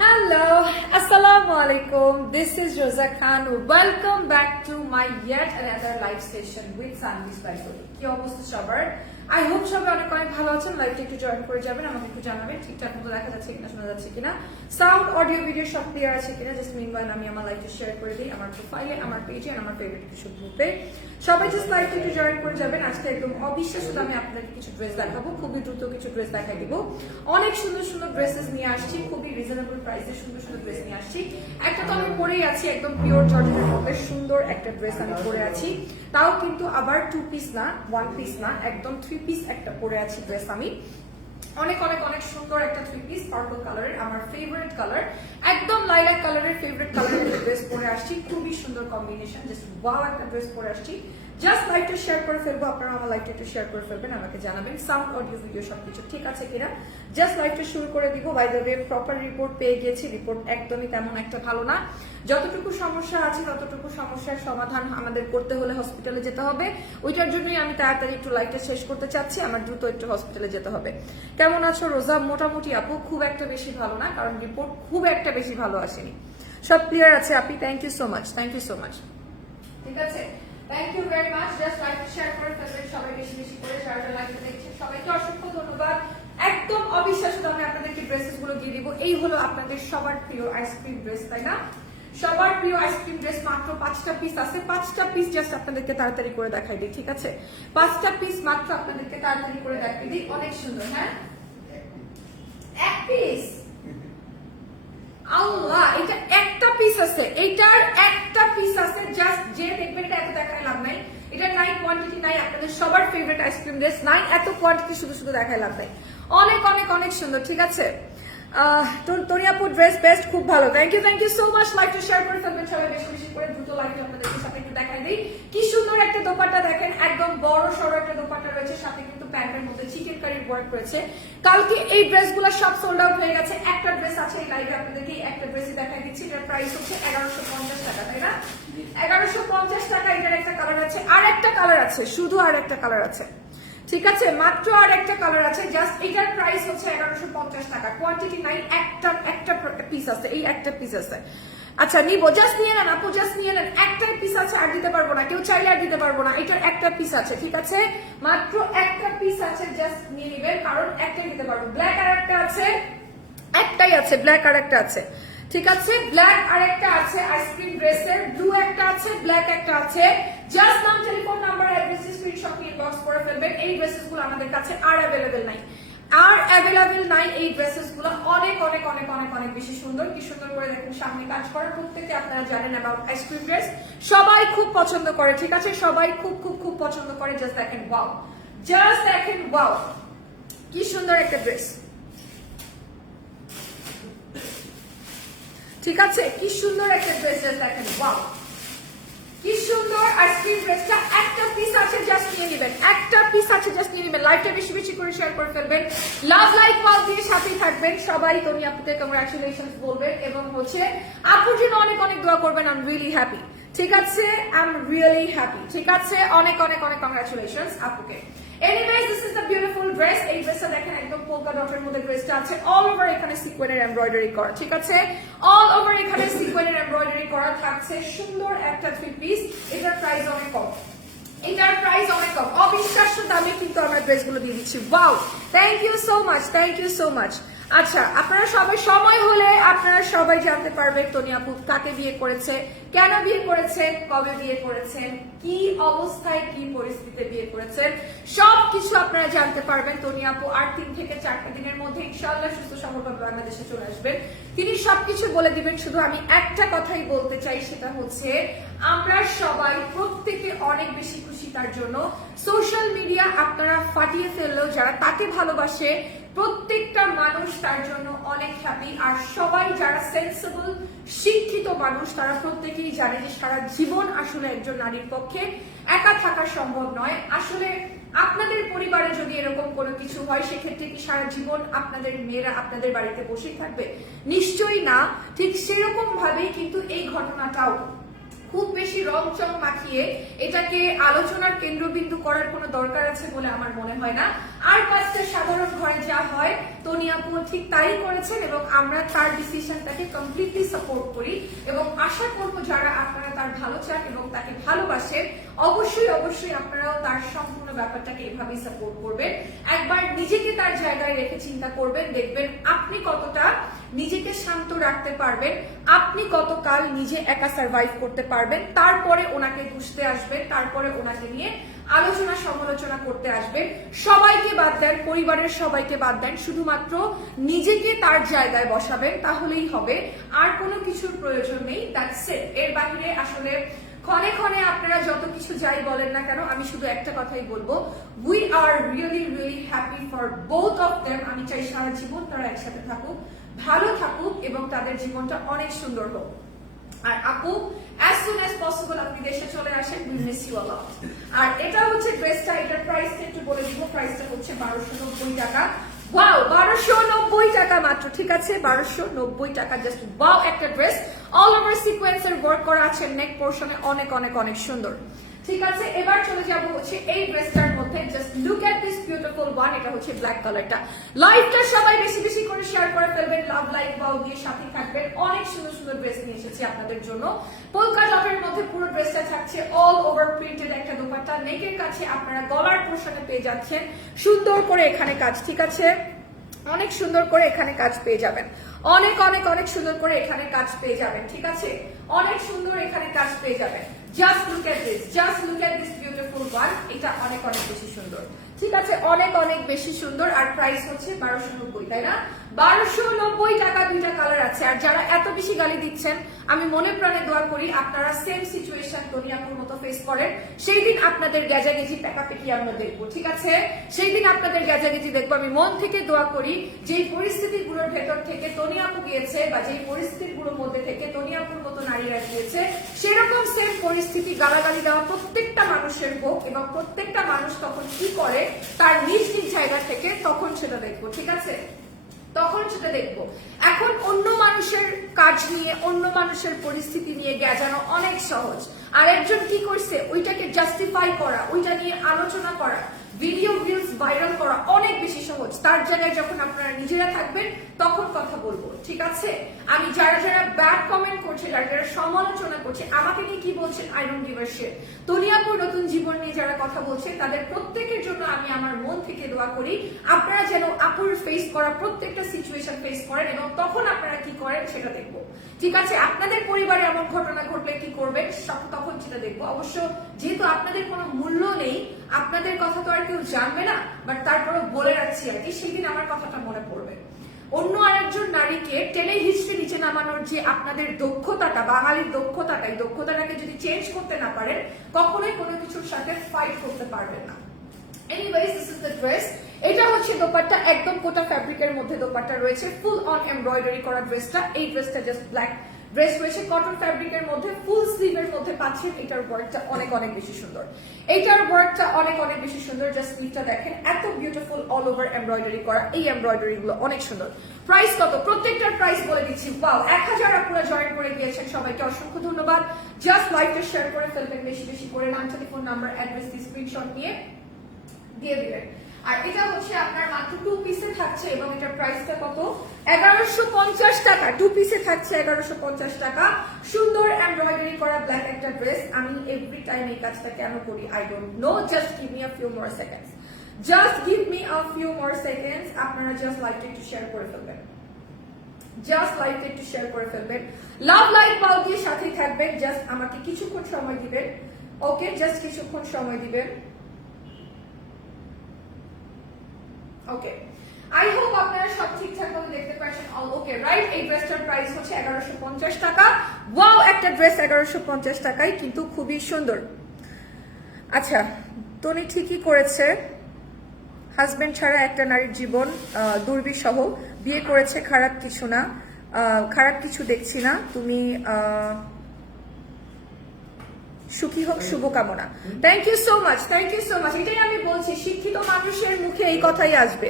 Hello, Assalamu alaikum. This is Rosa Khan. Welcome back to my yet another live session with Sanvi Spice. কি অবস্থা সবার I hope সবাই অনেক অনেক ভালো আছেন। লাইভটা একটু জয়েন করে যাবেন, আমাকে একটু জানাবেন, ঠিকঠাক মতো দেখা যাচ্ছে কিনা, শোনা যাচ্ছে কিনা। সাউন্ড অডিও ভিডিও সব ক্লিয়ার আছে কিনা? জাস্ট মিনওয়াইল আমি আমার লাইভটা শেয়ার করে দিই, আমার প্রোফাইলে আমার পেজে আমার ফেভারিট কিছু গ্রুপে সবাই জাস্ট লাইভটা একটু জয়েন করে যাবেন। আজকে একদম অবিশ্বাস্য দামে আপনাদেরকে কিছু ড্রেস দেখাবো। খুবই দ্রুত কিছু ড্রেস দেখাই দিব। অনেক সুন্দর সুন্দর ড্রেসেস নিয়ে আসছি, খুবই রিজনেবল প্রাইসে সুন্দর সুন্দর ড্রেস নিয়ে আসছি। একটা তো আমি পরেই আছি, একদম পিওর জর্জেটের মধ্যে সুন্দর একটা ড্রেস আমি পরে আছি। তাও কিন্তু আবার টু পিস না ওয়ান পিস না, একদম থ্রি পিস একটা পরে আছি ড্রেস আমি। অনেক অনেক অনেক সুন্দর একটা থ্রি পিস পার্পল কালারের আমার ফেভারিট কালার একদম লাইলাক কালারের ফেভারিট কালারের ড্রেস পরে আসছি। খুবই সুন্দর কম্বিনেশন জাস্ট ওয়াও একটা ড্রেস পরে আসছি। জাস্ট লাইভটা শেয়ার করে ফেলব আপনারা আমার লাইভটা একটু শেয়ার করে ফেলবেন, আমাকে জানাবেন। সাউন্ড অডিও ভিডিও সবকিছু ঠিক আছে কিনা? জাস্ট লাইভটা শুরু করে দিব by the way proper report পেয়ে গেছি। রিপোর্ট একদমই তেমন একটা ভালো না। যতটুকু সমস্যা আছে, ততটুকু সমস্যার সমাধান আমাদের করতে হলে হসপিটালে যেতে হবে। ওইটার জন্যই আমি তাড়াতাড়ি একটু লাইভটা শেষ করতে চাচ্ছি, আমার দ্রুত একটু হসপিটালে যেতে হবে। কেমন আছো, রোজা? মোটামুটি আপু, খুব একটা বেশি ভালো না, কারণ রিপোর্ট খুব একটা বেশি ভালো আসেনি। সব ক্লিয়ার আছে আপনি thank you so much thank you so much ঠিক আছে? Thank you very much just like share করে ফেলবেন সবাই বেশি বেশি করে, যারা লাইভটা দেখছেন সবাইকে অসংখ্য ধন্যবাদ। একদম অবিশ্বাস্য দামে আপনাদেরকে ড্রেসেসগুলো দিয়ে দিব। এই হলো আপনাদের সবার প্রিয় আইসক্রিম ড্রেস তাই না? সবার প্রিয় আইসক্রিম ড্রেস মাত্র পাঁচটা পিস আছে। পাঁচটা পিস জাস্ট আপনাদেরকে তাড়াতাড়ি করে দেখাই দিই, ঠিক আছে? পাঁচটা পিস মাত্র আপনাদেরকে তাড়াতাড়ি করে দেখাই দিই। অনেক সুন্দর হ্যাঁ? এক পিস আল্লাহ, এটা একটা পিস আছে। এটার একটা এত লাভ নাই। এটা নাই কোয়ান্টিটি নাই সবার আইসক্রিম ড্রেস নাই এত কোয়ান্টিটি শুধু শুধু লাভ অনেক অনেক অনেক সুন্দর, ঠিক আছে? ড্রেস বেস্ট খুব ভালো। Thank you thank you so much লাইকটা শেয়ার করে ফেলবেন সবাই, বেশি বেশি করে দ্রুত লাইক দেখাই দিই। কি সুন্দর একটা দোপাট্টা দেখেন, একদম বড় সড়ো একটা দোপাট্টা রয়েছে, সাথে কিন্তু প্যান্টের মধ্যে চিকেন কারির ওয়ার্ক রয়েছে। কালকে এই ড্রেসগুলো সব সোল্ড আউট হয়ে গেছে। একটা ড্রেস আছে এই লাইভে আপনাদেরকে, একটা ড্রেসই দেখাই দিচ্ছি, এটার প্রাইস হচ্ছে এগারোশো পঞ্চাশ টাকা, তাই না? এগারোশো পঞ্চাশ টাকা এটার একটা কালার আছে। আর একটা কালার আছে, শুধু আর একটা কালার আছে। ঠিক আছে, মাত্র আর একটা কালার আছে জাস্ট এটার প্রাইস হচ্ছে এগারোশো পঞ্চাশ টাকা। কোয়ান্টিটি নাই, একটা একটা পিস আছে, এই একটা পিস আছে। আচ্ছা নিবো জাস্ট নিয়ে নেন আপু জাস্ট নিয়ে নেন একটা পিস আছে আর দিতে পারব না, কেউ চাইলে আর দিতে পারব না। এটার একটা পিস আছে, ঠিক আছে? মাত্র একটা পিস আছে জাস্ট নিয়ে নিবেন, কারণ একটাই দিতে পারব। ব্ল্যাক আর একটা আছে, একটাই আছে ব্ল্যাক আর একটা আছে। ঠিক আছে? ব্ল্যাক আর একটা আছে আইসক্রিম ড্রেসের ব্লু একটা আছে ব্ল্যাক একটা আছে। জাস্ট নাম telephone number address screenshot inbox করে ফেলবেন, এই ড্রেসেসগুলো আমাদের কাছে আর অ্যাভেলেবেল নাই। আর অ্যাভেলেবেল নাই এই ড্রেসেসগুলো অনেক অনেক অনেক অনেক অনেক বেশি সুন্দর। কি সুন্দর করে দেখুন সামনে কাজ করা প্রত্যেকে আপনারা জানেন অ্যাবাউট আইসক্রিম ড্রেস সবাই খুব পছন্দ করে, ঠিক আছে? সবাই খুব খুব খুব পছন্দ করে জাস্ট দেখেন ওয়াও জাস্ট দেখেন ওয়াও কি সুন্দর একটা ড্রেস ঠিক আছে? কি সুন্দর একটা ড্রেস জাস্ট দেখেন ওয়াও কি সুন্দর আইসক্রিম ড্রেসটা একটা পিস আছে জাস্ট নিয়ে নেবেন। একটা পিস আছে জাস্ট নিয়ে নেবেন। লাইভটা বেশি বেশি করে শেয়ার করে ফেলবেন। লাভ লাইক ওয়াল দিয়ে সাথেই থাকবেন। সবাই তনি আপুকে কংগ্রাচুলেশন বলবেন এবং হচ্ছে, আপুর জন্য অনেক অনেক দোয়া করবেন। আই এম রিয়েলি হ্যাপি ঠিক আছে? আই এম রিয়েলি হ্যাপি ঠিক আছে? অনেক অনেক অনেক কংগ্রাচুলেশন আপুকে। Anyways this is the beautiful dress এই ড্রেসটা দেখেন একদম পোলকা ডটের মধ্যে ড্রেসটা আছে। অল ওভার এখানে সিকোয়েনের এমব্রয়ডারি করা, ঠিক আছে? অল ওভার এখানে সিকোয়েনের এমব্রয়ডারি করা থাকছে। সুন্দর একটা থ্রি পিস এটার প্রাইস অনেক কম। এটার প্রাইস অনেক কম। অবিশ্বাস্য দামে কিন্তু আমরা ড্রেসগুলো দিয়ে দিচ্ছি। Wow thank you so much thank you so much আচ্ছা আপনারা সবাই সময় হলে আপনারা সবাই জানতে পারবেন তনি কাকে বিয়ে করেছে, কেন বিয়ে করেছেন কবে বিয়ে করেছেন কি অবস্থায়, কি পরিস্থিতিতে বিয়ে করেছেন সব কিছু আপনারা জানতে পারবেন তনি আর তিন থেকে চারটা দিনের মধ্যে ইনশাআল্লাহ সুস্থ সবলভাবে বাংলাদেশে চলে আসবেন। তিনি সবকিছু বলে দিবেন, শুধু আমি একটা কথাই বলতে চাই, সেটা হচ্ছে আমরা সবাই প্রত্যেকে অনেক বেশি খুশি তার জন্য। সোশ্যাল মিডিয়া আপনারা ফাটিয়ে ফেললেও যারা তাকে ভালোবাসে প্রত্যেকটা মানুষ তার জন্য অনেক হ্যাপি আর সবাই যারা সেন্সেবল শিক্ষিত মানুষ, তারা প্রত্যেকেই জানে যে সারা জীবন আসলে একজন নারীর পক্ষে একা থাকা সম্ভব নয়। আসলে আপনাদের পরিবারে যদি এরকম কোনো কিছু হয়, সেক্ষেত্রে কি সারা জীবন আপনাদের মেয়েরা আপনাদের বাড়িতে বসেই থাকবে? নিশ্চয়ই না। ঠিক সেরকম ভাবেই কিন্তু এই ঘটনাটাও। খুব বেশি রং চং মাখিয়ে এটাকে আলোচনার কেন্দ্রবিন্দু করার কোনো দরকার আছে বলে আমার মনে হয় না। আর পাঁচটা সাধারণ ঘরে যা হয়, তনি আপু ঠিক তাই করেছেন এবং আমরা তার ডিসিশনটাকে কমপ্লিটলি সাপোর্ট করি এবং আশা করব যারা আপনারা তার ভালো চান এবং তাকে ভালোবাসেন অবশ্যই অবশ্যই আপনারাও তার সম্পূর্ণ ব্যাপারটাকে এভাবেই সাপোর্ট করবেন। একবার নিজেকে তার জায়গায় রেখে চিন্তা করবেন, দেখবেন আপনি কতটা নিজেকে শান্ত রাখতে পারবেন, আপনি কতকাল নিজে একা সার্ভাইভ করতে পারবেন, তারপরে ওনাকে বুঝতে আসবেন, তারপরে ওনাকে নিয়ে আলোচনা সমালোচনা করতে আসবেন। সবাইকে বাদ দেন, পরিবারের সবাইকে বাদ দেন, শুধুমাত্র নিজেকে তার জায়গায় বসাবেন, তাহলেই হবে। আর কোনো কিছুর প্রয়োজন নেই দ্যাটস এর বাইরে আসলে ক্ষণে ক্ষণে আপনারা যত কিছু যাই বলেন না কেন, আমি শুধু একটা কথাই বলব। We are really really happy for both of them আমি চাই সারা জীবন তারা একসাথে থাকুক, ভালো থাকুক এবং তাদের জীবনটা অনেক সুন্দর হোক। আর আপু অ্যাজ সুন অ্যাজ পসিবল আপনি দেশে চলে আসেন মিস ইউ আলট আর এটা হচ্ছে ড্রেসটা এটার প্রাইসটা একটু বলে দিব প্রাইসটা হচ্ছে বারোশো নব্বই টাকা। বারোশো নব্বই টাকা ঠিক আছে? বারোশো নব্বই টাকা জাস্ট একটা ড্রেস অল ওভার ওয়ার্ক করা আছে অনেক অনেক অনেক সুন্দর। ঠিক আছে, এবার চলে যাব হচ্ছে এই ড্রেসটার মধ্যে। Just look at this beautiful one এটা হচ্ছে ব্ল্যাক কালারটা লাইভটা সবাই বেশি বেশি করে শেয়ার করে ফেলবেন লাভ লাইক বাউ দিয়ে সাথে থাকবেন। অনেক সুন্দর সুন্দর ড্রেস নিয়ে এসেছি আপনাদের জন্য। পোলকা টপের মধ্যে পুরো ড্রেসটা থাকছে অল ওভার প্রিন্টেড একটা দোপাট্টা। নেকের কাছে আপনারা গলার পোর্শনে পেয়ে যাচ্ছেন। সুন্দর করে এখানে কাজ, ঠিক আছে? অনেক সুন্দর করে এখানে কাজ পেয়ে যাবেন। অনেক অনেক অনেক সুন্দর করে এখানে কাজ পেয়ে যাবেন, ঠিক আছে? অনেক সুন্দর এখানে কাজ পেয়ে যাবেন। Just look at this just look at this beautiful one এটা অনেক অনেক বেশি সুন্দর। ঠিক আছে, অনেক অনেক বেশি সুন্দর। আর প্রাইস হচ্ছে বারোশো নব্বই, তাই না? বারোশো নব্বই টাকা দুইটা কালার আছে। আর যারা এত বেশি গালি দিচ্ছেন, আমি মনে প্রাণে দোয়া করি, আপনারা সেম সিচুয়েশন দুনিয়াপুর মতো ফেস করেন। সেই দিন আপনাদের গ্যাজাগেজি প্যাকাপেকি আমরা দেখব, ঠিক আছে? সেই দিন আপনাদের গ্যাজাগেজি দেখব। আমি মন থেকে দোয়া করি, যেই পরিস্থিতিগুলোর ভেতর থেকে তনিয়াপু গিয়েছে বা যেই পরিস্থিতিগুলোর মধ্যে থেকে তনিয়াপুর মতো নারীরা গিয়েছে, সেরকম সেম পরিস্থিতি গালাগালি দেওয়া প্রত্যেকটা মানুষের হোক এবং প্রত্যেকটা মানুষ তখন কি করে? তার নিজ নিজ জায়গা থেকে তখন সেটা দেখব, ঠিক আছে? তখন সেটা দেখব। এখন অন্য মানুষের কাজ নিয়ে, অন্য মানুষের পরিস্থিতি নিয়ে গেজানো অনেক সহজ। আর একজন কি করছে? ওইটাকে জাস্টিফাই করা, ওইটা নিয়ে আলোচনা করা। ভিডিও ভিউজ ভাইরাল করা অনেক বেশি সহজ। তার জায়গায় যখন আপনারা নিজেরা থাকবেন, তখন কথা বলব, ঠিক আছে? আমি যারা যারা ব্যাড কমেন্ট করছে, যারা যারা সমালোচনা করছে, আমাকে নিয়ে কি বলছেন? আই ডোন্ট গিভ আ তলিয়াপুর নতুন জীবন নিয়ে যারা কথা বলছে, তাদের প্রত্যেকের জন্য আমি আমার মন থেকে দোয়া করি, আপনারা যেন আপুর ফেস করা প্রত্যেকটা সিচুয়েশন ফেস করেন এবং তখন সেটা দেখব। ঠিক আছে, আপনাদের পরিবারে এমন ঘটনা ঘটলে কি করবেন? সব- তখন সেটা দেখব। অবশ্য যেহেতু আপনাদের কোনো মূল্য নেই, আপনাদের কথা তো আর কেউ জানবে না বাট তারপরেও বলে রাখছি আর কি, সেদিন আমার কথাটা মনে পড়বে। অন্য আরেকজন নারীকে টেনে হিস্ট্রি নিচে নামানোর যে আপনাদের দক্ষতাটা, বাঙালির দক্ষতাটা, এই দক্ষতাটাকে যদি চেঞ্জ করতে না পারেন, কখনোই কোনো কিছুর সাথে ফাইট করতে পারবেন না। Anyways this is the dress এটা হচ্ছে দোপাট্টা, একদম কোটা ফ্যাব্রিকের মধ্যে দোপাট্টা রয়েছে। ফুল অন এমব্রয়ডারি করা ড্রেসটা এই ড্রেসটা জাস্ট ব্ল্যাক ড্রেস রয়েছে। কটন ফ্যাব্রিকের মধ্যে ফুল স্লিভের মধ্যে পাচ্ছেন। এটার ওয়ার্কটা অনেক অনেক বেশি সুন্দর। এইটার ওয়ার্কটা অনেক অনেক বেশি সুন্দর। জাস্ট স্লিভটা দেখেন। এত বিউটিফুল অল ওভার এমব্রয়ডারি করা। এই এমব্রয়ডারি গুলো অনেক সুন্দর। প্রাইস কত? প্রত্যেকটার প্রাইস বলে দিচ্ছি। ওয়াও এক হাজার আপনারা জয়েন করে দিয়েছেন সবাইকে অসংখ্য ধন্যবাদ। জাস্ট লাইভটা শেয়ার করে ফেলবেন। বেশি বেশি করে নাম টেলিফোন নাম্বার অ্যাড্রেস স্ক্রিনশট নিয়ে দিয়ে দিবেন। আর এটা হচ্ছে আপনার মাত্র টু পিসে থাকছে এবং এটার প্রাইসটা কত? এগারোশো পঞ্চাশ টাকা। টু পিসে থাকছে এগারোশো পঞ্চাশ টাকা। সুন্দর এমব্রয়ডারি করা ব্ল্যাক একটা ড্রেস আমি এভরি টাইম এই কাজটা কেন করি? I don't know just give me a few more seconds just give me a few more seconds আপনারা জাস্ট লাইকটা একটু শেয়ার করে ফেলবেন। জাস্ট লাইকটা একটু শেয়ার করে ফেলবেন। লাভ লাইক পাও দিয়ে সাথেই থাকবেন। জাস্ট আমাকে কিছুক্ষণ সময় দিবেন। ওকে জাস্ট কিছুক্ষণ সময় দিবেন। ওকে আই হোপ আপনারা সব ঠিকঠাক ভাবে দেখতে পাচ্ছেন অল ওকে রাইট এই ড্রেসটার প্রাইস হচ্ছে এগারোশো পঞ্চাশ টাকা। ওয়াও একটা ড্রেস এগারোশো পঞ্চাশ টাকায় কিন্তু খুবই সুন্দর। আচ্ছা তনি ঠিকই করেছে। হাজবেন্ড ছাড়া একটা নারীর জীবন আহ, দুর্বিষহ। বিয়ে করেছে খারাপ কিছু না। খারাপ কিছু দেখছি না। তুমি সুখী হোক শুভকামনা thank you so much thank you so much এটাই আমি বলছি, শিক্ষিত মানুষের মুখে এই কথাই আসবে।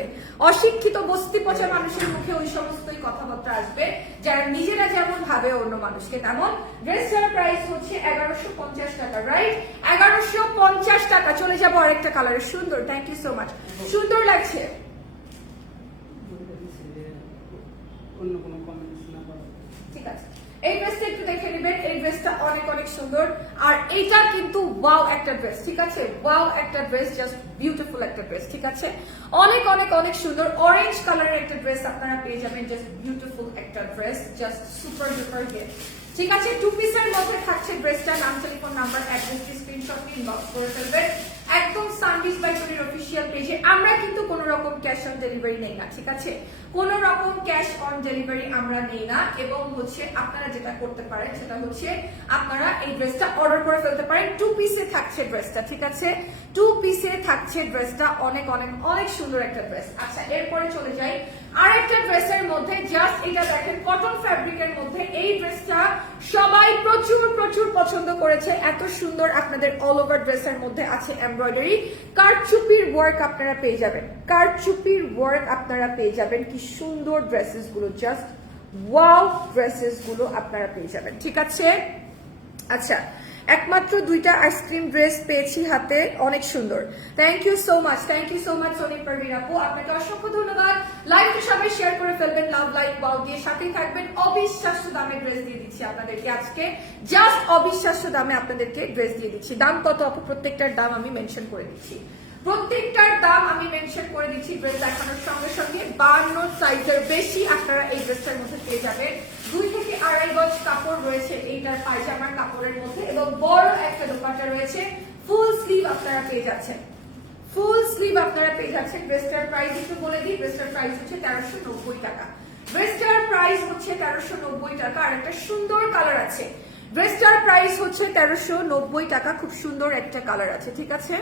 অশিক্ষিত বস্তি পচা মানুষের মুখে ওই সমস্তই কথাবার্তা আসবে, যারা নিজেরা যেমন ভাবে অন্য মানুষকে তেমন। ড্রেসটার প্রাইস হচ্ছে এগারোশো পঞ্চাশ টাকা রাইট এগারোশো পঞ্চাশ টাকা। চলে যাব আরেকটা কালারের সুন্দর থ্যাংক ইউ সো মাচ সুন্দর লাগছে। অন্য কোনো কমেন্টস না করা ঠিক আছে এই ড্রেসটা একটু দেখে নেবেন, এই ড্রেসটা অনেক অনেক সুন্দর। আর এইটা কিন্তু ওয়াও একটা ড্রেস ঠিক আছে? ওয়াও একটা ড্রেস জাস্ট বিউটিফুল একটা ড্রেস ঠিক আছে? অনেক অনেক অনেক সুন্দর। অরেঞ্জ কালারের একটা ড্রেস আপনারা পেয়ে যাবেন জাস্ট বিউটিফুল একটা dress just super duper hit ঠিক আছে? টু পিসের মধ্যে থাকছে ড্রেসটা নাম টেলিফোন নাম্বার অ্যাড্রেস স্ক্রিনশট নিয়ে ইনবক্স করে ফেলবেন। একদম সানডিস বাই টনির অফিসিয়াল পেজে আমরা কিন্তু কোনো রকম ক্যাশ অন ডেলিভারি নেই না, ঠিক আছে? কোনো রকম ক্যাশ অন ডেলিভারি আমরা নেই না এবং হচ্ছে আপনারা যেটা করতে পারেন সেটা হচ্ছে আপনারা এই ড্রেসটা অর্ডার করে ফেলতে পারেন। টু পিসে থাকছে ড্রেসটা ঠিক আছে? টু পিসে থাকছে ড্রেসটা অনেক অনেক অনেক সুন্দর একটা ড্রেস আচ্ছা এরপরে চলে যাই আর একটা ড্রেসের মধ্যে জাস্ট এটা দেখেন কটন ফ্যাব্রিকের মধ্যে এই ড্রেসটা সবাই প্রচুর প্রচুর পছন্দ করেছে। এত সুন্দর আপনাদের অল ওভার ড্রেসের মধ্যে আছে এমব্রয়ডারি কারচুপির ওয়ার্ক আপনারা পেয়ে যাবেন। কারচুপির ওয়ার্ক আপনারা পেয়ে যাবেন। কি সুন্দর ড্রেসেসগুলো জাস্ট ওয়াও ড্রেসেসগুলো আপনারা পেয়ে যাবেন। ঠিক আছে? আচ্ছা একমাত্র দুইটা আইসক্রিম ড্রেস পেয়েছি হাতে। অনেক সুন্দর। Thank you so much thank you so much Soni Parvin আপু। আপনাকে অসংখ্য ধন্যবাদ। লাইভটা সবাই শেয়ার করে ফেলবেন লাভ লাইক বাউ দিয়ে সাথেই থাকবেন। অবিশ্বাস্য দামে ড্রেস দিয়ে দিচ্ছি আপনাদেরকে আজকে। জাস্ট অবিশ্বাস্য দামে আপনাদেরকে ড্রেস দিয়ে দিচ্ছি। দাম কত প্রত্যেকটার দাম আমি মেনশন করে দিচ্ছি। প্রত্যেকটার দাম আমি মেনশন করে দিচ্ছি ড্রেস দেখানোর সঙ্গে সঙ্গে। বান্ন সাইজের বেশি আপনারা এই ড্রেসটার মধ্যে পেয়ে যাবেন। দুই থেকে আড়াই গজ কাপড় রয়েছে এইটার পায়জামার কাপড়ের মধ্যে এবং বড় একটা দোপাটা রয়েছে। ফুল স্লিভ আপনারা পেয়ে যাচ্ছেন। ফুল স্লিভ আপনারা পেয়ে যাচ্ছেন। ড্রেসটার প্রাইস একটু বলে দিই ড্রেসটার প্রাইস হচ্ছে তেরোশো নব্বই টাকা। ড্রেসটার প্রাইস হচ্ছে তেরোশো নব্বই টাকা, আর একটা সুন্দর কালার আছে। ড্রেসটার প্রাইস হচ্ছে তেরোশো নব্বই টাকা, খুব সুন্দর একটা কালার আছে, ঠিক আছে?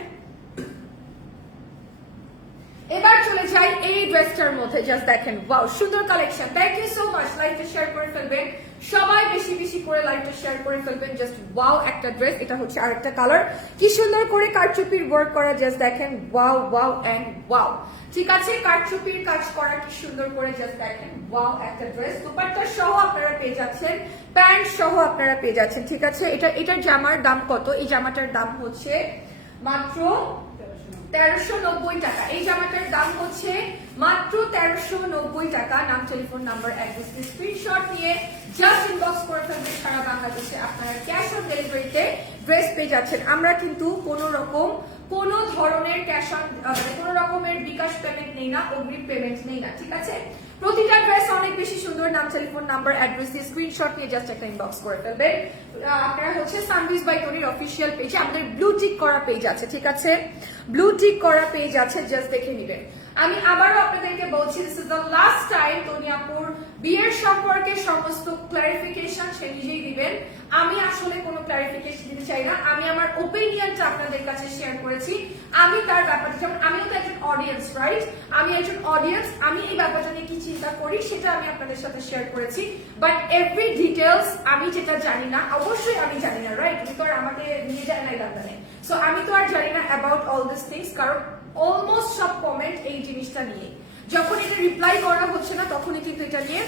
এবার চলে যাই এই ড্রেসটার মধ্যে জাস্ট দেখেন। ওয়াও সুন্দর collection thank you so much লাইভটা শেয়ার করে ফেলবেন। সবাই বেশি বেশি করে লাইভটা শেয়ার করে ফেলবেন। জাস্ট ওয়াও একটা ড্রেস এটা হচ্ছে আরেকটা কালার কি সুন্দর করে কারচুপির ওয়ার্ক করা জাস্ট দেখেন। ওয়াও ওয়াও এন্ড ওয়াও ঠিক আছে, কারচুপির কাজ করা কি সুন্দর করে জাস্ট দেখেন। ওয়াও একটা ড্রেস দুপাট্টা সহ আপনারা পেয়ে যাচ্ছেন। প্যান্ট সহ আপনারা পেয়ে যাচ্ছেন, ঠিক আছে? এটা, এটার জামার দাম কত? এই জামাটার দাম হচ্ছে মাত্র তেরোশো নব্বই টাকা। এই জামাটার দাম হচ্ছে মাত্র তেরোশো নব্বই টাকা। নাম টেলিফোন নাম্বার অ্যাড্রেস স্ক্রিনশট নিয়ে জাস্ট ইনবক্স করে ফেলবেন সারা বাংলাদেশে। আপনারা ক্যাশ অন ডেলিভারিতে ড্রেস পেয়ে যাচ্ছেন। আমরা কিন্তু কোনো রকম, কোনো ধরনের ক্যাশ অন মানে কোনো রকমের বিকাশ পেমেন্ট নেই না, অগ্রিম পেমেন্ট নেই না, ঠিক আছে? প্রতিটা ড্রেস অনেক বেশি সুন্দর। নাম টেলিফোন নাম্বার অ্যাড্রেস দিয়ে স্ক্রিনশট নিয়ে জাস্ট একটা ইনবক্স করে ফেলবেন আপনারা হচ্ছে সানভিস বাই টনির অফিসিয়াল পেজে আমাদের ব্লু টিক করা পেজ আছে, ঠিক আছে? ব্লু টিক করা পেজ আছে জাস্ট দেখে নেবেন। আমি আবারও আপনাদেরকে বলছি this is the last time তনিয়াপুর বিয়ের সম্পর্কে সমস্ত ক্লারিফিকেশন সে নিজেই দিবেন। আমি আসলে কোনো ক্লারিফিকেশন দিতে চাই না। আমি আমার ওপিনিয়নটা আপনাদের কাছে শেয়ার করেছি। আমি তার ব্যাপারে যেমন আমিও তো একজন অডিয়েন্স রাইট আমি একজন অডিয়েন্স আমি এই ব্যাপারটা নিয়ে কি চিন্তা করি সেটা আমি আপনাদের সাথে শেয়ার করেছি। বাট এভরি ডিটেলস আমি যেটা জানি না, অবশ্যই আমি জানি না রাইট বিকজ আমাকে নিয়ে যায় না এই ব্যাপারে সো আমি তো আর জানি না অ্যাবাউট অল দিস থিংস কারণ অলমোস্ট সব কমেন্ট এই জিনিসটা নিয়ে। যখন এটা রিপ্লাই করা হচ্ছে না, তখনই কিন্তু এটা নিয়ে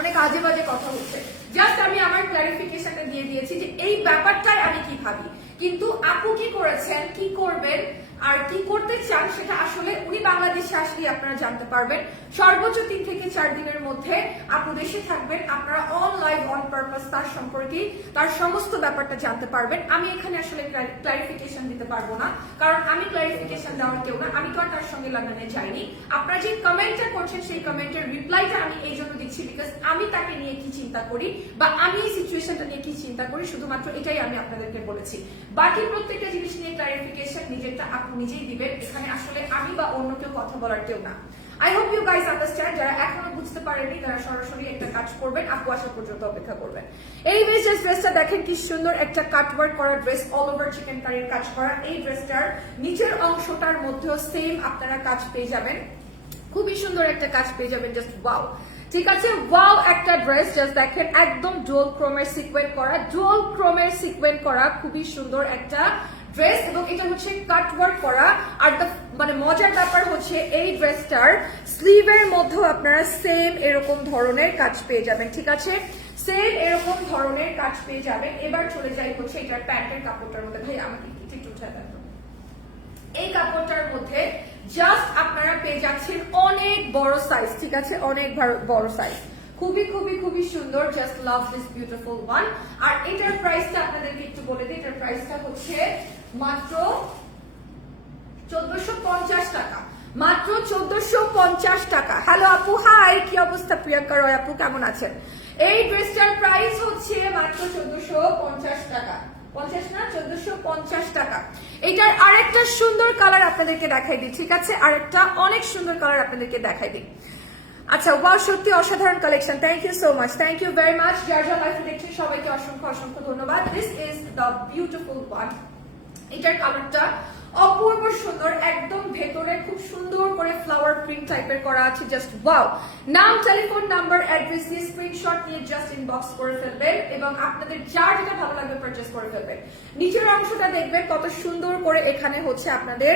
অনেক আজে বাজে কথা হচ্ছে। জাস্ট আমি আমার ক্লারিফিকেশনটা দিয়ে দিয়েছি যে এই ব্যাপারটাই আমি কি ভাবি। কিন্তু আপু কি করেছেন, কি করবেন আর কি করতে চান সেটা আসলে উনি বাংলাদেশে আসলে আপনারা জানতে পারবেন। সর্বোচ্চ তিন থেকে চার দিনের মধ্যে আপু দেশে থাকবেন, আপনারা অন লাইভ অন পারপাস তার সম্পর্কে তার সমস্ত ব্যাপারটা জানতে পারবেন। আমি এখানে আসলে ক্লারিফিকেশন দিতে পারব না, কারণ আমি ক্লারিফিকেশন দেওয়ার কেউ না, আমি তো তার সঙ্গে লন্ডনে যাইনি। আপনারা যে কমেন্টটা করছেন, সেই কমেন্টের রিপ্লাইটা আমি এই জন্য দিচ্ছি বিকজ আমি তাকে নিয়ে কি চিন্তা করি বা আমি এই সিচুয়েশনটা নিয়ে কি চিন্তা করি, শুধুমাত্র এটাই আমি আপনাদেরকে বলেছি। বাকি প্রত্যেকটা জিনিস নিয়ে ক্লারিফিকেশন নিজেরটা আপনি নিজেই দিবেন। এখানে আসলে আমি বা অন্য কেউ কথা বলার কেউ না। I hope you guys understand যারা এখনও বুঝতে পারেনি তারা সরাসরি একটা কাজ করবেন। আপু আসা পর্যন্ত অপেক্ষা করবেন। এই বেস্ট ড্রেসটা দেখেন কি সুন্দর একটা কাটওয়ার্ক করা ড্রেস অল ওভার চিকেন কারির কাজ করা। এই ড্রেসটার নিচের অংশটার মধ্যেও সেম আপনারা কাজ পেয়ে যাবেন। খুবই সুন্দর একটা কাজ পেয়ে যাবেন জাস্ট ওয়াও ঠিক আছে? ওয়াও একটা ড্রেস জাস্ট দেখেন, একদম ডুয়াল ক্রোমের সিকোয়েন্ট করা। ডুয়াল ক্রোমের সিকোয়েন্ট করা খুবই সুন্দর একটা ড্রেস এবং এটা হচ্ছে কাট ওয়ার্ক করা। আর মানে মজার ব্যাপার হচ্ছে এই ড্রেসটার স্লিভের মধ্যেও আপনারা সেম এরকম ধরনের কাজ পেয়ে যাবেন, ঠিক আছে? সেম এরকম ধরনের কাজ পেয়ে যাবেন। এবার চলে যাই হচ্ছে এটার প্যান্টের কাপড়টার মধ্যে। ভাই, আমাকে একটু উঠে দেন এই কাপড়টার মধ্যে জাস্ট আপনারা পেয়ে যাচ্ছেন অনেক বড় সাইজ ঠিক আছে? অনেক বড় সাইজ খুবই খুবই খুবই সুন্দর। Just love this beautiful one আর এটার প্রাইসটা আপনাদেরকে একটু বলে দিই। এটার প্রাইসটা হচ্ছে মাত্র চোদ্দশো পঞ্চাশ টাকা। মাত্র চোদ্দশো পঞ্চাশ টাকা। হ্যালো আপু। হাই কি অবস্থা প্রিয়াঙ্কা রয়? আপু, কেমন আছেন? এই ড্রেসটার প্রাইস হচ্ছে মাত্র চোদ্দশো পঞ্চাশ টাকা। পঞ্চাশ না, চোদ্দশো পঞ্চাশ টাকা। এটার আরেকটা সুন্দর কালার আপনাদেরকে দেখাই দিই, ঠিক আছে? আরেকটা অনেক সুন্দর কালার আপনাদেরকে দেখাই দিই। আচ্ছা ওয়াও সত্যি অসাধারণ collection thank you so much thank you very much যার যার লাইফে দেখছেন, সবাইকে অসংখ্য অসংখ্য ধন্যবাদ। This is the beautiful one এটার কালারটা অপূর্ব সুন্দর, একদম ভেতরে খুব সুন্দর করে ফ্লাওয়ার প্রিন্ট টাইপের করা আছে জাস্ট ওয়াও নাম টেলিফোন নাম্বার অ্যাড্রেস দিয়ে স্ক্রিনশট নিয়ে জাস্ট ইনবক্স করে ফেলবেন এবং আপনাদের যার যেটা ভালো লাগবে পারচেস করে ফেলবেন। নিচের অংশটা দেখবেন কত সুন্দর করে এখানে হচ্ছে আপনাদের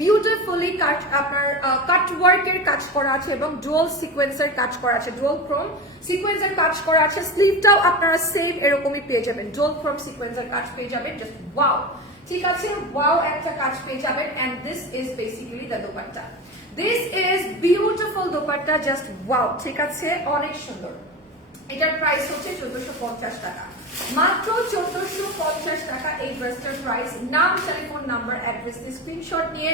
বিউটিফুলি কাট আপনার কাট ওয়ার্কের কাজ করা আছে এবং ডুয়াল সিকোয়েন্সের কাজ করা আছে ডুয়াল ক্রোম সিকোয়েন্সের কাজ করা আছে স্লিভটাও আপনারা সেম এরকমই পেয়ে যাবেন ডুয়াল ক্রোম সিকোয়েন্সের কাজ পেয়ে যাবেন জাস্ট ওয়াও ঠিক আছে ওয়াও একটা কাজ পেয়ে যাবেন and this is basically the dupatta. This is beautiful dupatta just wow ঠিক আছে, অনেক সুন্দর। এটার প্রাইস হচ্ছে চোদ্দশো টাকা। মাত্র চোদ্দশো পঞ্চাশ টাকা এই ড্রেসটার প্রাইস নাম টেলিফোন নাম্বার অ্যাড্রেস স্ক্রিনশট নিয়ে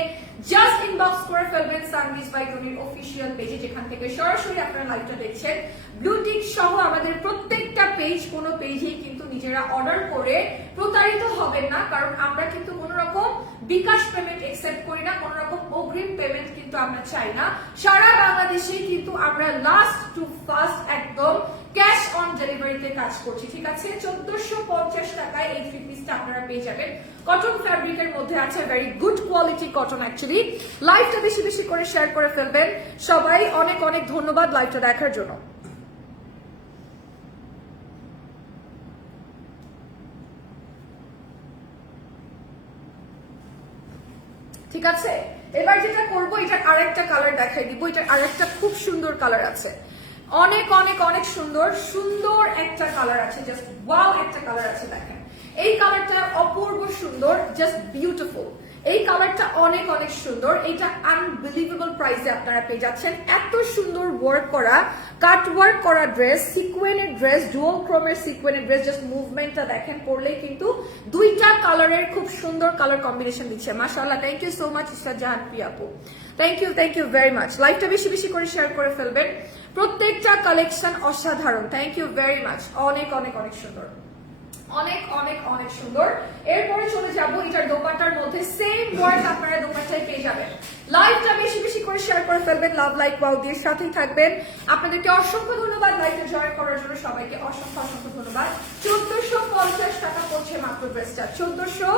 জাস্ট ইনবক্স করে ফেলবেন সানভিস বাই টনির অফিসিয়াল পেজে যেখান থেকে সরাসরি আপনারা লাইভটা দেখছেন। ব্লুটিক সহ আমাদের প্রত্যেকটা পেজ কোনো পেজেই কিন্তু নিজেরা অর্ডার করে প্রতারিত হবেন না, কারণ আমরা কিন্তু কোনো রকম বিকাশ পেমেন্ট একসেপ্ট করি না কোনো রকম অগ্রিম পেমেন্ট কিন্তু আমরা চাই না। সারা বাংলাদেশে কিন্তু আমরা লাস্ট টু ফার্স্ট একদম ক্যাশ অন ডেলিভারিতে কাজ করছি, ঠিক আছে? চোদ্দশো পঞ্চাশ টাকায় এই থ্রি পিসটা আপনারা পেয়ে যাবেন। কটন ফ্যাব্রিকের মধ্যে আছে very good quality cotton actually লাইভটা বেশি বেশি করে শেয়ার করে ফেলবেন। সবাই অনেক অনেক ধন্যবাদ লাইভটা দেখার জন্য। ঠিক আছে? এবার যেটা করব, এটার আরেকটা কালার দেখাই দিব। এটার আরেকটা খুব সুন্দর কালার আছে। অনেক অনেক অনেক সুন্দর সুন্দর একটা কালার আছে জাস্ট ওয়াও একটা কালার আছে, দেখেন। এই কালারটা অপূর্ব সুন্দর জাস্ট বিউটিফুল এই কালারটা অনেক অনেক সুন্দর। এটা আনবিলিভেবল প্রাইসে আপনারা পেয়ে যাচ্ছেন। এত সুন্দর ওয়ার্ক করা কাট ওয়ার্ক করা ড্রেস সিকুয়েনের ড্রেস ডুয়াল ক্রোমের সিকুয়েনের ড্রেস জাস্ট মুভমেন্টটা দেখেন, পরলেই কিন্তু দুইটা কালারের খুব সুন্দর কালার কম্বিনেশন দিচ্ছে। মাশাআল্লাহ thank you so much Isra Jahan Priya আপু। Thank you thank you very much লাইভটা বেশি বেশি করে শেয়ার করে ফেলবেন। প্রত্যেকটা কালেকশন অসাধারণ। থ্যাংক ইউ ভেরি মাচ অনেক অনেক অনেক সুন্দর। অনেক অনেক অনেক সুন্দর। এরপরে চলে যাব, এটার দোপাটার মধ্যে। সেম ওয়ার্ড আপনারা দোপাটায় পেয়ে যাবেন। লাইভটা বেশি বেশি করে শেয়ার করে ফেলবেন লাভ লাইক ওয়াও দিয়ে সাথেই থাকবেন। আপনাদেরকে অসংখ্য ধন্যবাদ লাইভে জয়েন করার জন্য। সবাইকে অসংখ্য অসংখ্য ধন্যবাদ। চোদ্দশো পঞ্চাশ টাকা পড়ছে মাত্র ড্রেসটা চোদ্দশো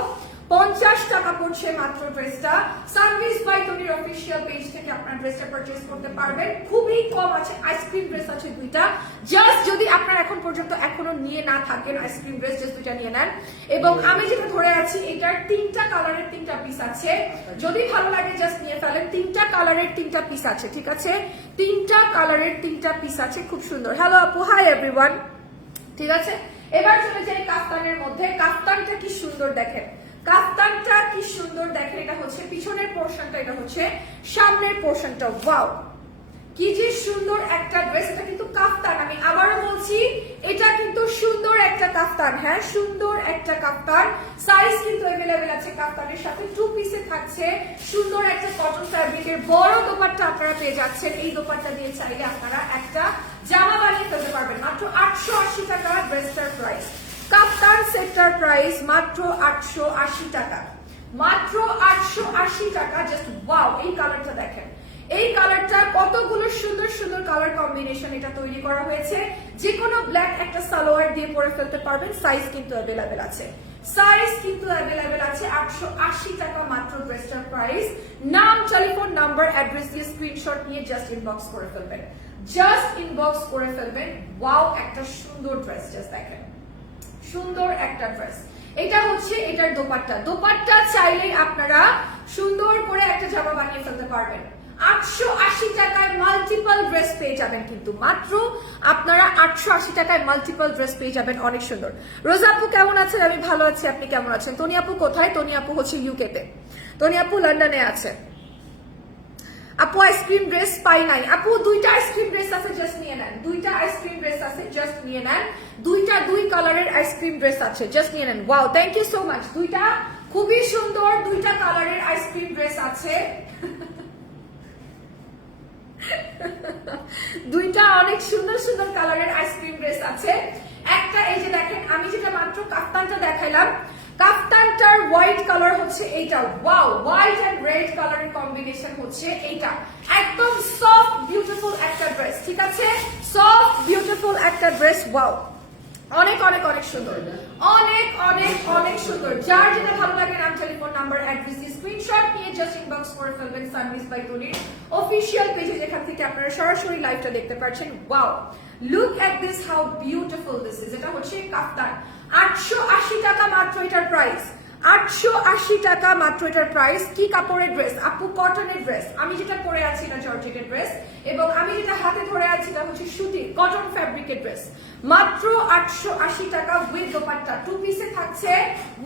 পঞ্চাশ টাকা পড়ছে মাত্র ড্রেসটা। সার্ভিস বাই টনির অফিসিয়াল পেজ থেকে আপনার ড্রেসটা পারচেজ করতে পারবেন। খুবই কম আছে আইসক্রিম ড্রেস আছে দুইটা। জাস্ট যদি আপনার এখন পর্যন্ত এখনও নিয়ে না থাকেন আইসক্রিম ড্রেস জাস্ট দুইটা নিয়ে নেন। এবং আমি যেটা ধরে আছি, এটার তিনটা কালারের তিনটা পিস আছে। যদি ভালো লাগে জাস্ট নিয়ে ফেলেন। তিনটা কালারের তিনটা পিস আছে, ঠিক আছে? তিনটা কালারের তিনটা পিস আছে, খুব সুন্দর। হ্যালো আপু হাই এভরিওয়ান ঠিক আছে? এবার চলে যাই কাফতানের মধ্যে। কাফতানটা কি সুন্দর দেখেন। কাফতানটা কি সুন্দর দেখেন, এটা হচ্ছে পিছনের পোর্শনটা এটা হচ্ছে সামনের পোর্শনটা ওয়াও কি যে সুন্দর একটা ড্রেস এটা কিন্তু কাফতান। আমি আবারও বলছি, এটা কিন্তু সুন্দর একটা কাফতান হ্যাঁ? সুন্দর একটা কাফতান। সাইজ কিন্তু অ্যাভেলেবেল আছে কাফতানের সাথে। টু পিসে থাকছে সুন্দর একটা কটন ফ্যাব্রিকের বড় দোপাট্টা আপনারা পেয়ে যাচ্ছেন। এই দোপাট্টা দিয়ে চাইলে আপনারা একটা জামা বানিয়ে ফেলতে পারবেন। মাত্র আটশো আশি টাকা ড্রেসটার প্রাইস কাপ্তান সেক্টর প্রাইস মাত্র আটশো আশি টাকা। মাত্র আটশো আশি টাকা জাস্ট ওয়াও এই কালারটা দেখেন। এই কালারটা কতগুলো সুন্দর সুন্দর কালার কম্বিনেশন এটা তৈরি করা হয়েছে। যে কোনো ব্ল্যাক একটা সালোয়ার দিয়ে পরে ফেলতে পারবেন সাইজ কিন্তু অ্যাভেলেবেল আছে। সাইজ কিন্তু অ্যাভেলেবেল আছে, আটশো আশি টাকা মাত্র ড্রেসটার প্রাইস নাম টেলিফোন নাম্বার অ্যাড্রেস দিয়ে স্ক্রিনশট নিয়ে জাস্ট ইনবক্স করে ফেলবেন। জাস্ট ইনবক্স করে ফেলবেন ওয়াও একটা সুন্দর ড্রেস জাস্ট দেখেন। সুন্দর একটা ড্রেস এটা হচ্ছে এটার দোপাট্টা। দোপাট্টা চাইলেই আপনারা সুন্দর করে একটা জামা বানিয়ে ফেলতে পারবেন। আটশো আশি টাকায় মাল্টিপল ড্রেস পেয়ে যাবেন কিন্তু। মাত্র আপনারা আটশো আশি টাকায় মাল্টিপল ড্রেস পেয়ে যাবেন অনেক সুন্দর। রোজা আপু কেমন আছেন? আমি ভালো আছি, আপনি কেমন আছেন? তনি আপু কোথায়? তনি আপু হচ্ছে ইউকেতে তনি আপু লন্ডনে আছে। আপু আইসক্রিম ড্রেস পাই নাই। আপু, দুইটা আইসক্রিম ড্রেস আছে জাস্ট নিয়ে নেন। দুইটা আইসক্রিম ড্রেস আছে জাস্ট নিয়ে নেন। দুইটা দুই কালারের আইসক্রিম ড্রেস আছে জাস্ট নিয়ে নেন। Wow thank you so much দুইটা খুবই সুন্দর, দুইটা কালারের আইসক্রিম ড্রেস আছে। দুইটা অনেক সুন্দর সুন্দর কালারের আইসক্রিম ড্রেস আছে। একটা এই যে দেখেন, আমি যেটা মাত্র কাফতানটা দেখাইলাম কাফতানটার হোয়াইট কালার হচ্ছে এইটা। ওয়াও হোয়াইট এন্ড রেড কালারের কম্বিনেশন হচ্ছে এইটা। একদম সফট বিউটিফুল একটা ড্রেস ঠিক আছে? সফট বিউটিফুল একটা ড্রেস ওয়াও অনেক অনেক অনেক সুন্দর। অনেক অনেক অনেক সুন্দর। যার যেটা ভালো লাগে নাম টেলিফোন নাম্বার অ্যাড্রেস স্ক্রিনশট নিয়ে জাস্ট ইনবক্স করে ফেলবেন সার্ভিস বাই তলির অফিসিয়াল পেজে যেখান থেকে আপনারা সরাসরি লাইভটা দেখতে পাচ্ছেন wow look at this how beautiful this is এটা হচ্ছে কাফতান। আটশো আশি টাকা মাত্র এটার প্রাইস আটশো আশি টাকা মাত্র এটার প্রাইস কি কাপড়ের ড্রেস আপু কটনের ড্রেস আমি যেটা পরে আছি এটা জর্জেটের ড্রেস এবং আমি যেটা হাতে ধরে আছি এটা হচ্ছে সুতি কটন ফ্যাব্রিকের ড্রেস মাত্র আটশো আশি টাকা উইথ দোপাট্টা। টু পিসে থাকছে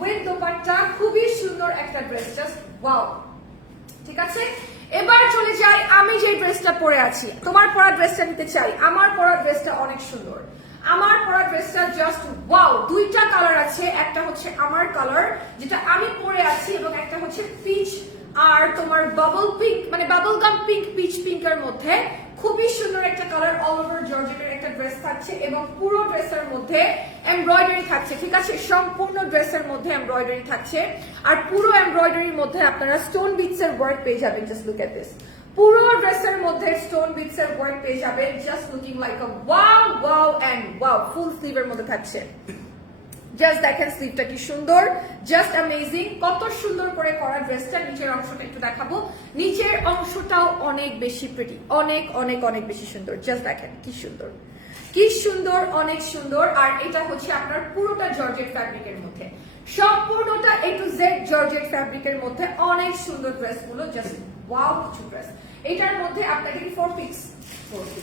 উইথ দোপাট্টা। খুবই সুন্দর একটা ড্রেস জাস্ট ওয়াও ঠিক আছে? এবার চলে যাই, আমি যে ড্রেসটা পরে আছি। তোমার পরা ড্রেসটা নিতে চাই। আমার পরা ড্রেসটা অনেক সুন্দর। আমার পরা ড্রেসটা জাস্ট ওয়াও দুইটা কালার আছে। একটা হচ্ছে আমার কালার যেটা আমি পরে আছি, এবং একটা হচ্ছে পিচ আর তোমার বাবল পিঙ্ক মানে বাবল গাম পিঙ্ক পিচ পিঙ্কের মধ্যে। খুবই সুন্দর একটা কালার অল ওভার জর্জেটের একটা ড্রেস থাকছে, এবং পুরো ড্রেসের মধ্যে এমব্রয়ডারি থাকছে, ঠিক আছে? সম্পূর্ণ ড্রেসের মধ্যে এমব্রয়ডারি থাকছে। আর পুরো এমব্রয়ডারির মধ্যে আপনারা স্টোন বিটস এর ওয়ার্ক পেয়ে যাবেন জাস্ট লুক এট দিস পুরো ড্রেসের মধ্যে স্টোন বিটস এর ওয়ার্ক পেয়ে যাবেন just looking like a wow wow and wow full স্লিভের মধ্যে থাকছে। জাস্ট দেখেন স্লিভটা কি সুন্দর জাস্ট অ্যামেজিং কত সুন্দর করে করা ড্রেসটা, নিচের অংশটা একটু দেখাবো। নিচের অংশটাও অনেক বেশি প্রিটি অনেক অনেক অনেক বেশি সুন্দর জাস্ট দেখেন কি সুন্দর। কি সুন্দর, অনেক সুন্দর, আর এটা হচ্ছে আপনার পুরোটা জর্জেট ফ্যাব্রিকের মধ্যে। সম্পূর্ণটা এ টু জেড জর্জেট ফ্যাব্রিকের মধ্যে অনেক সুন্দর ড্রেসগুলো জাস্ট ওয়াও কিছু ড্রেস এটার মধ্যে আপনাদের ফোর পিস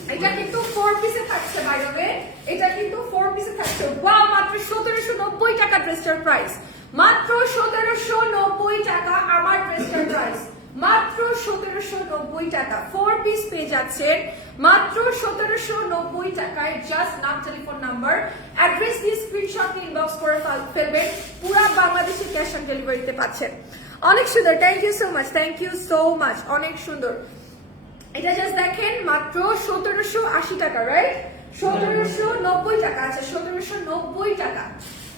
এটা কিন্তু ফোর পিসে থাকছে বাইরে এটা কিন্তু ফোর পিসে থাকছে। ওয়াও মাত্র সতেরোশো নব্বই টাকা ড্রেসটার প্রাইস মাত্র সতেরোশো নব্বই টাকা আমার ড্রেসটার প্রাইস মাত্র সতেরোশো নব্বই টাকা। ফোর পিস পেয়ে যাচ্ছেন। মাত্র সতেরোশো নব্বই টাকায় জাস্ট নাম টেলিফোন নাম্বার অ্যাড্রেস দিয়ে স্ক্রিনশট ইনবক্স করে ফেল- ফেলবেন। পুরা বাংলাদেশে ক্যাশ অন ডেলিভারিতে পাচ্ছেন। অনেক সুন্দর। Thank you so much thank you so much অনেক সুন্দর। এটা জাস্ট দেখেন মাত্র সতেরোশো আশি টাকা রাইট সতেরোশো নব্বই টাকা আছে সতেরোশো নব্বই টাকা।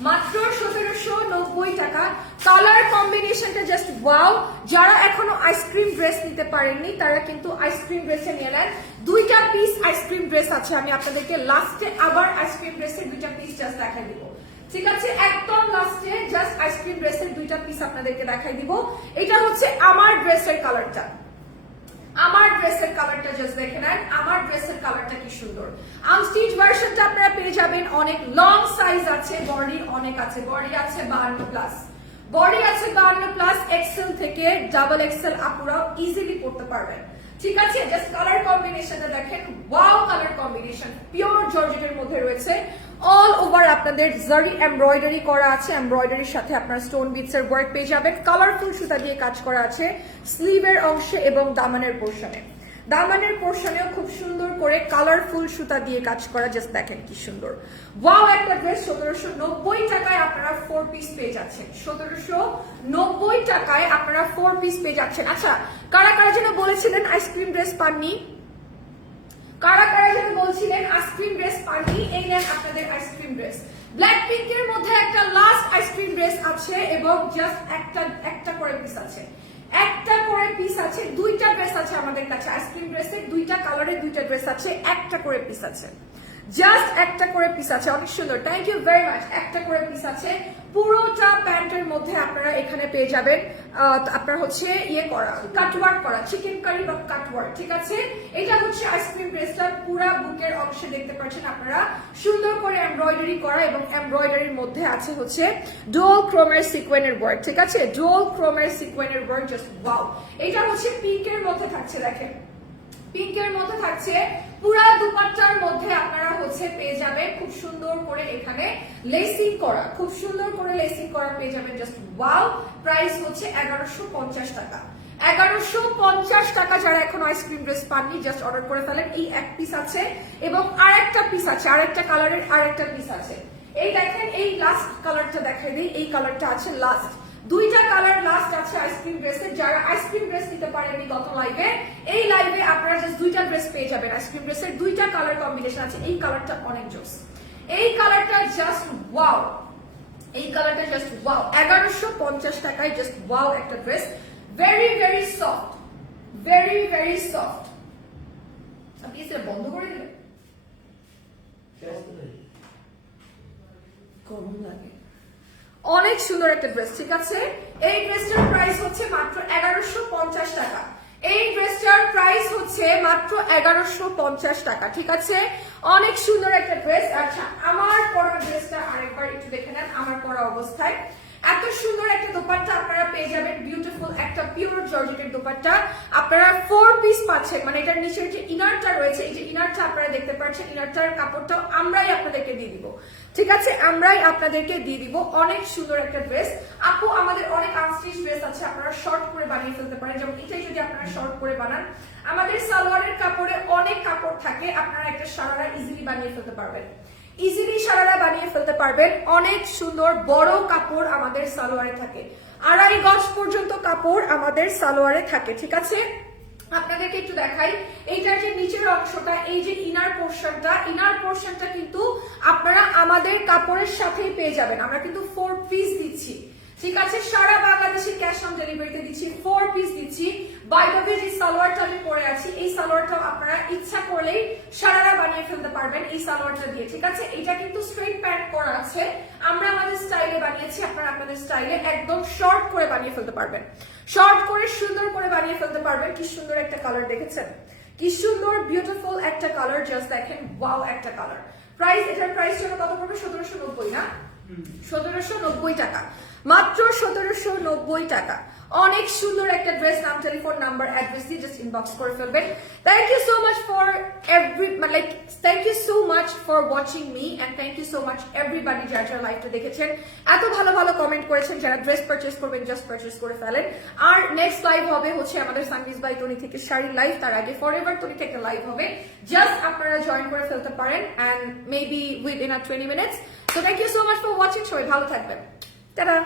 মাত্র সতেরোশো নব্বই টাকা। কালার কম্বিনেশনটা জাস্ট ওয়াও যারা এখনও আইসক্রিম ড্রেস নিতে পারেননি, তারা কিন্তু আইসক্রিম ড্রেসে নিয়ে নেন। দুইটা পিস আইসক্রিম ড্রেস আছে, আমি আপনাদেরকে লাস্টে আবার আইসক্রিম ড্রেসের দুইটা পিস জাস্ট দেখাই দিব। ঠিক আছে? একদম লাস্টে জাস্ট আইসক্রিম ড্রেসের দুইটা পিস আপনাদেরকে দেখাই দিব। এটা হচ্ছে আমার ড্রেসের কালারটা আমার ড্রেসের কালারটা জাস্ট দেখে নেন। আমার ড্রেসের কালারটা কি সুন্দর। আম স্টিচ ভার্সনটা আপনারা পেয়ে যাবেন। অনেক লং সাইজ আছে বডি অনেক আছে। বডি আছে বাহান্ন প্লাস বডি আছে বাহান্ন প্লাস এক্সেল থেকে ডাবল এক্সেল আপুরাও ইজিলি করতে পারবেন। ঠিক আছে জাস্ট কালার কম্বিনেশনটা দেখেন। ওয়াও কালার কম্বিনেশন পিওর জর্জেটের মধ্যে রয়েছে। অল ওভার আপনাদের জারি এমব্রয়ডারি করা আছে। এমব্রয়ডারির সাথে আপনার স্টোন বিটস এর ওয়ার্ক পেয়ে যাবেন। কালারফুল সুতা দিয়ে কাজ করা আছে। স্লিভের অংশে এবং দামানের পোর্শনে দামানের পোর্শনেও খুব সুন্দর করে কালারফুল সুতা দিয়ে কাজ করা জাস্ট দেখেন কি সুন্দর। ওয়াও একটা ড্রেস সতেরোশো নব্বই টাকায় আপনারা ফোর পিস পেয়ে যাচ্ছেন। সতেরোশো নব্বই টাকায় আপনারা ফোর পিস পেয়ে যাচ্ছেন। আচ্ছা কারা কারা যেন বলেছিলেন আইসক্রিম ড্রেস পাননি? কারা কারা যেন বলছিলেন আইসক্রিম ড্রেস পাননি? এই নেন আপনাদের আইসক্রিম ড্রেস ব্ল্যাক পিঙ্কের মধ্যে একটা লাস্ট আইসক্রিম ড্রেস আছে এবং জাস্ট একটা একটা করে পিস আছে। একটা করে পিস আছে দুইটা ড্রেস আছে আমাদের কাছে আইসক্রিম ড্রেসের দুইটা কালারের দুইটা ড্রেস আছে, একটা করে পিস আছে। জাস্ট একটা করে পিস আছে, অনেক সুন্দর। থ্যাংক ইউ ভেরি মাচ একটা করে পিস আছে। পুরোটা প্যান্টের মধ্যে আপনারা এখানে পেয়ে যাবেন। আপনার হচ্ছে ইয়ে করা কাটওয়ার্ক করা চিকেন কারি বা কাটওয়ার্ক ঠিক আছে? এটা হচ্ছে আইসক্রিম ড্রেসটা পুরা বুকের অংশে দেখতে পাচ্ছেন আপনারা। সুন্দর করে এমব্রয়ডারি করা এবং এমব্রয়ডারির মধ্যে আছে হচ্ছে ডোল ক্রোমের সিকোয়েনের ওয়ার্ক ঠিক আছে? ডোল ক্রোমের সিকোয়েনের ওয়ার্ক জাস্ট ওয়াও এটা হচ্ছে পিঙ্কের মতো থাকছে, দেখেন। পিঙ্কের মতো থাকছে পুরা দুপাট্টার মধ্যে আপনারা হচ্ছে পেয়ে যাবেন খুব সুন্দর করে এখানে লেসিং করা, খুব সুন্দর করে লেসিং করা পেয়ে যাবেন জাস্ট ওয়াও প্রাইস হচ্ছে এগারোশো পঞ্চাশ টাকা। এগারোশো পঞ্চাশ টাকা যারা এখন আইসক্রিম ড্রেস পাননি জাস্ট অর্ডার করে ফেলেন, এই এক পিস আছে এবং আরেকটা পিস আছে, আরেকটা কালারের আরেকটা পিস আছে। এই দেখেন, এই লাস্ট কালারটা দেখাই দিই, এই কালারটা আছে লাস্ট দুইটা কালার লাস্ট আছে আইসক্রিম ড্রেসের যারা আইসক্রিম ড্রেস নিতে পারেননি গত লাইভে এই লাইভে আপনারা জাস্ট দুইটা ড্রেস পেয়ে যাবেন। আইসক্রিম ড্রেসের দুইটা কালার কম্বিনেশন আছে। এই কালারটা অনেক জোস। এই কালারটা জাস্ট ওয়াও এই কালারটা জাস্ট ওয়াও এগারোশো পঞ্চাশ টাকায় জাস্ট ওয়াও একটা dress very very soft very very soft আপনি এটা বন্ধ করে দিলেন? গরম লাগে। অনেক সুন্দর একটা ড্রেস, ঠিক আছে? এই ড্রেসটার প্রাইস হচ্ছে মাত্র এগারোশো পঞ্চাশ টাকা। এই ড্রেসটার প্রাইস হচ্ছে মাত্র এগারোশো পঞ্চাশ টাকা, ঠিক আছে? অনেক সুন্দর একটা ড্রেস। আচ্ছা আমার পরা ড্রেসটা আরেকবার একটু দেখে নেন, আমার পরা অবস্থায়। এত সুন্দর একটা দোপাট্টা আপনারা পেয়ে যাবেন বিউটিফুল একটা পিওর জর্জেটের দোপাট্টা। আপনারা ফোর পিস পাচ্ছেন। মানে এটার নিচের যে ইনারটা রয়েছে, এই যে ইনারটা আপনারা দেখতে পাচ্ছেন ইনারটার কাপড়টাও আমরাই আপনাদেরকে দিয়ে দিব। ঠিক আছে? আমরাই আপনাদেরকে দিয়ে দিব। অনেক সুন্দর একটা ড্রেস আপু, আমাদের অনেক আনস্টিচ ড্রেস আছে, আপনারা শর্ট করে বানিয়ে ফেলতে পারেন। যেমন এটাই যদি আপনারা শর্ট করে বানান, আমাদের সালোয়ারের কাপড়ে অনেক কাপড় থাকে, আপনারা একটা সারারা ইজিলি বানিয়ে ফেলতে পারবেন। ইজিলি সারারা বানিয়ে ফেলতে পারবেন। অনেক সুন্দর বড় কাপড় আমাদের সালোয়ারে থাকে। আড়াই গজ পর্যন্ত কাপড় আমাদের সালোয়ারে থাকে, ঠিক আছে? আপনাদেরকে একটু দেখাই। এইটার যে নিচের অংশটা, এই যে ইনার পোর্শনটা ইনার পোর্শনটা কিন্তু আপনারা আমাদের কাপড়ের সাথেই পেয়ে যাবেন। আমরা কিন্তু ফোর পিস দিচ্ছি। ঠিক আছে সারা বাংলাদেশে ক্যাশ অন ডেলিভারিতে দিচ্ছি ফোর পিস দিচ্ছি। বাই দ্য যে সালোয়ারটা আমি পরে আছি এই সালোয়ারটা আপনারা ইচ্ছা করলেই সারারা বানিয়ে ফেলতে পারবেন এই সালোয়ারটা দিয়ে ঠিক আছে? এটা কিন্তু স্ট্রেট প্যান্ট করা আছে। আমরা আমাদের স্টাইলে বানিয়েছি আপনারা আপনাদের স্টাইলে একদম শর্ট করে বানিয়ে ফেলতে পারবেন। শর্ট করে সুন্দর করে বানিয়ে ফেলতে পারবেন। কি সুন্দর একটা কালার দেখেছেন? কি সুন্দর বিউটিফুল একটা কালার জাস্ট দেখেন ওয়াও একটা কালার প্রাইস এটার প্রাইস ছিল কত পড়বে? সতেরোশো নব্বই না? সতেরোশো নব্বই টাকা। মাত্র সতেরোশো নব্বই টাকা। অনেক সুন্দর একটা ড্রেস নাম টেলিফোন নাম্বার অ্যাড্রেস দিয়ে জাস্ট ইনবক্স করে ফেলবেন। Thank you so much for every like thank you so much for watching me and thank you so much everybody যারা যারা লাইভটা দেখেছেন। এত ভালো ভালো কমেন্ট করেছেন, যারা ড্রেস পারচেস করবেন জাস্ট পারচেস করে ফেলেন। আর নেক্সট লাইভ হবে হচ্ছে আমাদের সানভিজ বাই টনি থেকে শাড়ির লাইভ তার আগে ফর এভার টনি থেকে লাইভ হবে। জাস্ট আপনারা জয়েন করে ফেলতে পারেন অ্যান্ড মেবি উইথ ইন আর টোয়েন্টি মিনিটস তো thank you so much for watching সবাই ভালো থাকবেন। তারা